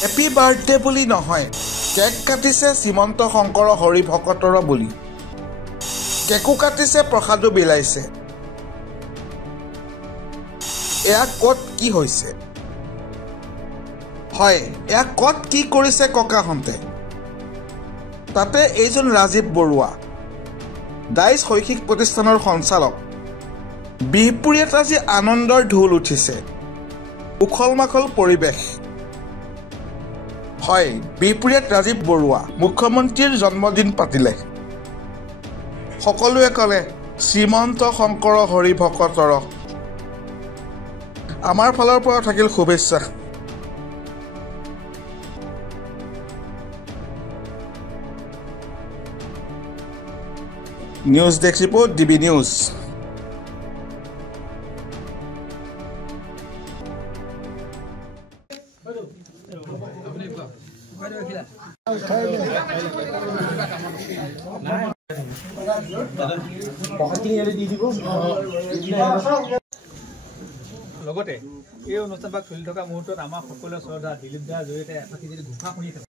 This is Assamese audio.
হেপী বাৰ্থডে বুলি নহয়, কেক কাটিছে শ্ৰীমন্ত শংকৰ হৰি ভকতৰ বুলি। কেকো কাটিছে, প্ৰসাদো বিলাইছে। এয়া ক'ত কি হৈছে? হয়, এয়া ক'ত কি কৰিছে ককাহঁতে? তাতে এইজন ৰাজীৱ বৰুৱা, ডাইচ শৈক্ষিক প্ৰতিষ্ঠানৰ সঞ্চালক। বিহপুৰীয়াত আজি আনন্দৰ ঢোল উঠিছে, উখল মাখল পৰিৱেশ। হয়, বিহপুৰীয়াত ৰাজীৱ বৰুৱা মুখ্যমন্ত্ৰীৰ জন্মদিন পাতিলে। সকলোৱে ক'লে শ্ৰীমন্ত শংকৰ হৰি ভকতৰ। আমাৰ ফালৰ পৰা থাকিল শুভেচ্ছা। News desk report, DB news. লগতে এই অনুষ্ঠানভাগ চলি থকা মুহূৰ্তত আমাৰ সকলোৱে শ্ৰদ্ধা দিলীপ দাৰ জৰিয়তে এফাকি যদি ঘোষা শুনি থাকে।